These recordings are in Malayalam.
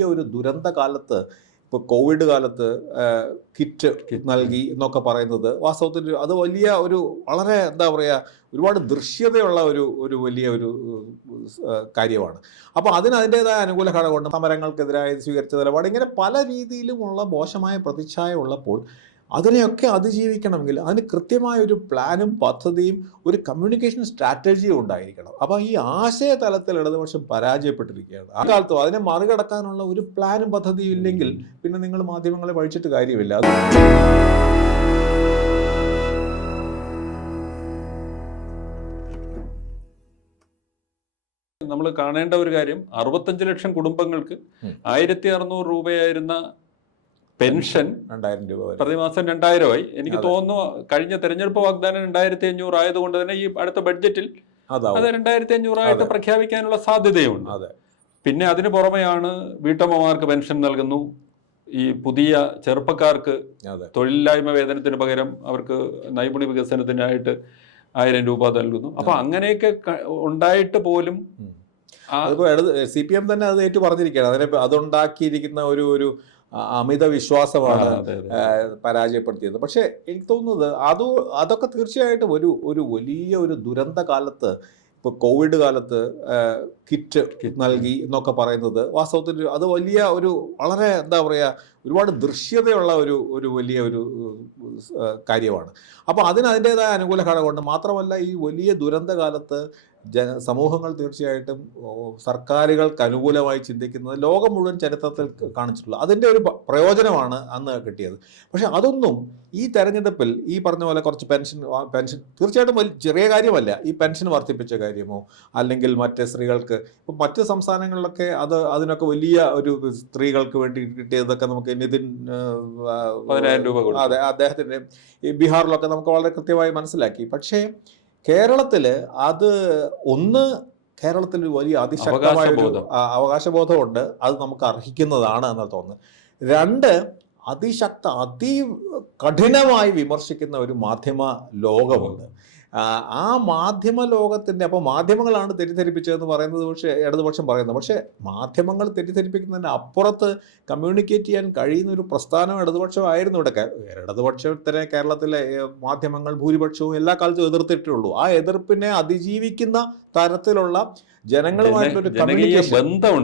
വലിയ ഒരു ദുരന്ത കാലത്ത്, ഇപ്പോൾ കോവിഡ് കാലത്ത് കിറ്റ് നൽകി എന്നൊക്കെ പറയുന്നത് വാസ്തവത്തിൽ അത് വലിയ ഒരു വളരെ എന്താ പറയുക ഒരുപാട് ദൃശ്യതയുള്ള ഒരു വലിയ ഒരു കാര്യമാണ്. അപ്പോൾ അതിൻ്റേതായ അനുകൂല ഘടകമുണ്ട്. സമരങ്ങൾക്കെതിരായി സ്വീകരിച്ച നിലപാട്, ഇങ്ങനെ പല രീതിയിലുമുള്ള മോശമായ പ്രതിച്ഛായ ഉള്ളപ്പോൾ അതിനെയൊക്കെ അതിജീവിക്കണമെങ്കിൽ അതിന് കൃത്യമായൊരു പ്ലാനും പദ്ധതിയും ഒരു കമ്മ്യൂണിക്കേഷൻ സ്ട്രാറ്റജിയും ഉണ്ടായിരിക്കണം. അപ്പോൾ ഈ ആശയ തലത്തിൽ ഇടതുപക്ഷം പരാജയപ്പെട്ടിരിക്കുകയാണ്. ആ കാലത്തും അതിനെ മറികടക്കാനുള്ള ഒരു പ്ലാനും പദ്ധതിയും ഇല്ലെങ്കിൽ പിന്നെ നിങ്ങൾ മാധ്യമങ്ങളെ പഴിച്ചിട്ട് കാര്യമില്ല. അത് നമ്മൾ കാണേണ്ട ഒരു കാര്യം, 65 ലക്ഷം കുടുംബങ്ങൾക്ക് 1600 രൂപയായിരുന്ന പെൻഷൻ 2000 രൂപ പ്രതിമാസം 2000 എനിക്ക് തോന്നുന്നു കഴിഞ്ഞ തെരഞ്ഞെടുപ്പ് വാഗ്ദാനം 2500 ആയതുകൊണ്ട് തന്നെ ഈ അടുത്ത ബഡ്ജറ്റിൽ അത് 2500 ആയിട്ട് പ്രഖ്യാപിക്കാനുള്ള സാധ്യതയുണ്ട്. പിന്നെ അതിന് പുറമെയാണ് വീട്ടമ്മമാർക്ക് പെൻഷൻ നൽകുന്നു, ഈ പുതിയ ചെറുപ്പക്കാർക്ക് തൊഴിലില്ലായ്മ വേതനത്തിന് പകരം അവർക്ക് നൈപുണ്യ വികസനത്തിനായിട്ട് 1000 രൂപ നൽകുന്നു. അപ്പൊ അങ്ങനെയൊക്കെ ഉണ്ടായിട്ട് പോലും CPM തന്നെ അത് ഏറ്റു പറഞ്ഞിരിക്കുകയാണ്. അതുണ്ടാക്കിയിരിക്കുന്ന ഒരു അമിത വിശ്വാസമാണ് പരാജയപ്പെടുത്തിയത്. പക്ഷേ എനിക്ക് തോന്നുന്നത് അതൊക്കെ തീർച്ചയായിട്ടും ഒരു വലിയ ഒരു ദുരന്ത കാലത്ത്, ഇപ്പോൾ കോവിഡ് കാലത്ത് കിറ്റ് നൽകി എന്നൊക്കെ പറയുന്നത് വാസ്തവത്തിൽ അത് വലിയ ഒരു വളരെ എന്താ പറയുക ഒരുപാട് ദൃശ്യതയുള്ള ഒരു വലിയ ഒരു കാര്യമാണ്. അപ്പോൾ അതിൻ്റേതായ അനുകൂല ഘടകമുണ്ട്. മാത്രമല്ല ഈ വലിയ ദുരന്ത കാലത്ത് സമൂഹങ്ങൾ തീർച്ചയായിട്ടും സർക്കാരുകൾക്ക് അനുകൂലമായി ചിന്തിക്കുന്നത് ലോകം മുഴുവൻ ചരിത്രത്തിൽ കാണിച്ചിട്ടുള്ള അതിൻ്റെ ഒരു പ്രയോജനമാണ് അന്ന് കിട്ടിയത്. പക്ഷെ അതൊന്നും ഈ തെരഞ്ഞെടുപ്പിൽ ഈ പറഞ്ഞ പോലെ കുറച്ച് പെൻഷൻ തീർച്ചയായിട്ടും ചെറിയ കാര്യമല്ല. ഈ പെൻഷൻ വർദ്ധിപ്പിച്ച കാര്യമോ അല്ലെങ്കിൽ മറ്റ് സ്ത്രീകൾക്ക് ഇപ്പോൾ മറ്റ് സംസ്ഥാനങ്ങളിലൊക്കെ അതിനൊക്കെ വലിയ ഒരു സ്ത്രീകൾക്ക് വേണ്ടി കിട്ടിയതൊക്കെ നമുക്ക് നിതിൻ 10,000 രൂപ, അതെ, അദ്ദേഹത്തിൻ്റെ ഈ ബീഹാറിലൊക്കെ നമുക്ക് വളരെ കൃത്യമായി മനസ്സിലാക്കി. പക്ഷേ കേരളത്തിൽ കേരളത്തിൽ വലിയ അതിശക്തമായ അവകാശബോധമുണ്ട്, അത് നമുക്ക് അർഹിക്കുന്നതാണ് എന്ന് തോന്നുന്നു. 2, കഠിനമായി വിമർശിക്കുന്ന ഒരു മാധ്യമ ലോകമുണ്ട്. ആ മാധ്യമ ലോകത്തിൻ്റെ, അപ്പോൾ മാധ്യമങ്ങളാണ് തെറ്റിദ്ധരിപ്പിച്ചതെന്ന് പറയുന്നത് പക്ഷേ ഇടതുപക്ഷം പറയുന്നത്. പക്ഷേ മാധ്യമങ്ങൾ തെറ്റിദ്ധരിപ്പിക്കുന്നതിന് അപ്പുറത്ത് കമ്മ്യൂണിക്കേറ്റ് ചെയ്യാൻ കഴിയുന്ന ഒരു പ്രസ്ഥാനം ഇടതുപക്ഷമായിരുന്നു. ഇടതുപക്ഷത്തിനെ കേരളത്തിലെ മാധ്യമങ്ങൾ ഭൂരിപക്ഷവും എല്ലാ കാലത്തും എതിർത്തിട്ടുള്ളൂ. ആ എതിർപ്പിനെ അതിജീവിക്കുന്ന തരത്തിലുള്ള ജനങ്ങളുമായിട്ടൊരു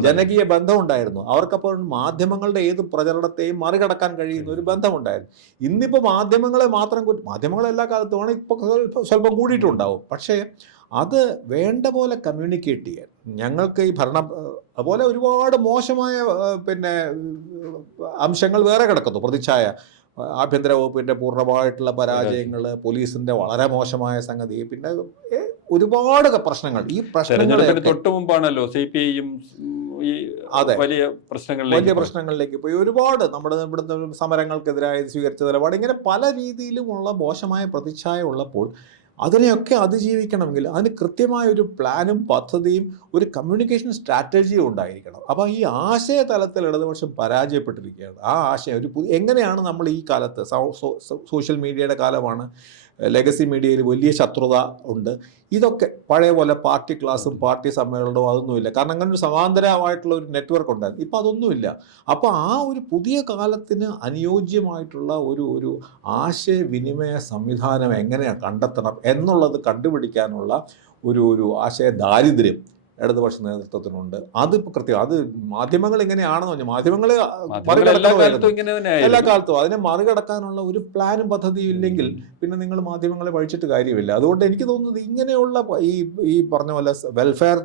ജനകീയ ബന്ധം ഉണ്ടായിരുന്നു. അവർക്കപ്പോൾ മാധ്യമങ്ങളുടെ ഏത് പ്രചരണത്തെയും മറികടക്കാൻ കഴിയുന്ന ഒരു ബന്ധമുണ്ടായിരുന്നു. ഇന്നിപ്പോൾ മാധ്യമങ്ങൾ എല്ലാ കാലത്തുമാണ്, ഇപ്പോൾ സ്വല്പം കൂടിയിട്ടുണ്ടാവും. പക്ഷേ അത് വേണ്ട പോലെ കമ്മ്യൂണിക്കേറ്റ് ചെയ്യാൻ ഞങ്ങൾക്ക് ഈ അതുപോലെ ഒരുപാട് മോശമായ അംശങ്ങൾ വേറെ കിടക്കുന്നു. പ്രതിച്ഛായ, ആഭ്യന്തര വകുപ്പിൻ്റെ പൂർണ്ണമായിട്ടുള്ള പരാജയങ്ങൾ, പോലീസിൻ്റെ വളരെ മോശമായ സംഗതി, പിന്നെ ഒരുപാട് പ്രശ്നങ്ങൾ. ഈ പ്രശ്നങ്ങൾ തൊട്ട് മുമ്പാണല്ലോ CPIയും വലിയ പ്രശ്നങ്ങളിലേക്ക് പോയി. ഒരുപാട് ഇവിടുത്തെ സമരങ്ങൾക്കെതിരായി സ്വീകരിച്ച നിലപാട്, ഇങ്ങനെ പല രീതിയിലുമുള്ള മോശമായ പ്രതിച്ഛായ ഉള്ളപ്പോൾ അതിനെയൊക്കെ അതിജീവിക്കണമെങ്കിൽ അതിന് കൃത്യമായൊരു പ്ലാനും പദ്ധതിയും ഒരു കമ്മ്യൂണിക്കേഷൻ സ്ട്രാറ്റജിയും ഉണ്ടായിരിക്കണം. അപ്പോൾ ഈ ആശയ തലത്തിൽ ഇടതുപക്ഷം പരാജയപ്പെട്ടിരിക്കുകയാണ്. ആ ആശയം എങ്ങനെയാണ് നമ്മൾ ഈ കാലത്ത് സോഷ്യൽ മീഡിയയുടെ കാലമാണ്, ലെഗസി മീഡിയയിൽ വലിയ ശത്രുത ഉണ്ട്. ഇതൊക്കെ പഴയ പോലെ പാർട്ടി ക്ലാസ്സും പാർട്ടി സമ്മേളനവും അതൊന്നുമില്ല. കാരണം അങ്ങനെ ഒരു സമാന്തരമായിട്ടുള്ള ഒരു നെറ്റ്വർക്ക് ഉണ്ടായിരുന്നു. ഇപ്പോൾ അതൊന്നുമില്ല. അപ്പോൾ ആ ഒരു പുതിയ കാലത്തിന് അനുയോജ്യമായിട്ടുള്ള ഒരു ആശയവിനിമയ സംവിധാനം എങ്ങനെയാണ് കണ്ടെത്തണം എന്നുള്ളത് കണ്ടുപിടിക്കാനുള്ള ഒരു ആശയ ദാരിദ്ര്യം ഇടതുപക്ഷ നേതൃത്വത്തിനുണ്ട്. അതിപ്പോൾ കൃത്യം അത് മാധ്യമങ്ങൾ എങ്ങനെയാണെന്ന് പറഞ്ഞാൽ മാധ്യമങ്ങൾ എല്ലാ കാലത്തും അതിനെ മറികടക്കാനുള്ള ഒരു പ്ലാനും പദ്ധതിയും ഇല്ലെങ്കിൽ പിന്നെ നിങ്ങൾ മാധ്യമങ്ങളെ പഴിച്ചിട്ട് കാര്യമില്ല. അതുകൊണ്ട് എനിക്ക് തോന്നുന്നത് ഇങ്ങനെയുള്ള ഈ പറഞ്ഞ പോലെ വെൽഫെയർ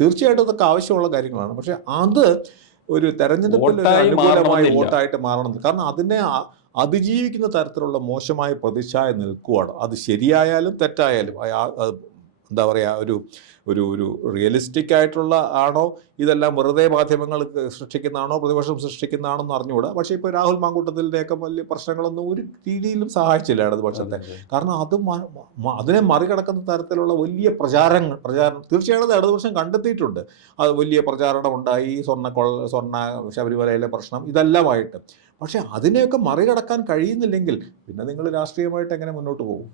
തീർച്ചയായിട്ടും അതൊക്കെ ആവശ്യമുള്ള കാര്യങ്ങളാണ്. പക്ഷെ അത് ഒരു തെരഞ്ഞെടുപ്പിൽ അനുകൂലമായ വോട്ടായിട്ട് മാറണം. കാരണം അതിനെ അതിജീവിക്കുന്ന തരത്തിലുള്ള മോശമായ പ്രതിച്ഛായ നിൽക്കുകയാണ്. അത് ശരിയായാലും തെറ്റായാലും എന്താ പറയുക ഒരു റിയലിസ്റ്റിക് ആയിട്ടുള്ള ആണോ ഇതെല്ലാം വെറുതെ മാധ്യമങ്ങൾ സൃഷ്ടിക്കുന്നതാണോ പ്രതിപക്ഷം സൃഷ്ടിക്കുന്നതാണോ എന്ന് അറിഞ്ഞുകൂടാ. പക്ഷേ ഇപ്പോൾ രാഹുൽ മാങ്കൂട്ടത്തിൻ്റെയൊക്കെ വലിയ പ്രശ്നങ്ങളൊന്നും ഒരു രീതിയിലും സഹായിച്ചില്ല ഇടതുപക്ഷത്തെ. കാരണം അതിനെ മറികടക്കുന്ന തരത്തിലുള്ള വലിയ പ്രചാരണം തീർച്ചയായിട്ടും ഇടതുപക്ഷം കണ്ടെത്തിയിട്ടുണ്ട്. അത് വലിയ പ്രചാരണം ഉണ്ടായി, സ്വർണ്ണ ശബരിമലയിലെ പ്രശ്നം ഇതെല്ലാമായിട്ട്. പക്ഷേ അതിനെയൊക്കെ മറികടക്കാൻ കഴിയുന്നില്ലെങ്കിൽ പിന്നെ നിങ്ങൾ രാഷ്ട്രീയമായിട്ട് എങ്ങനെ മുന്നോട്ട് പോകും?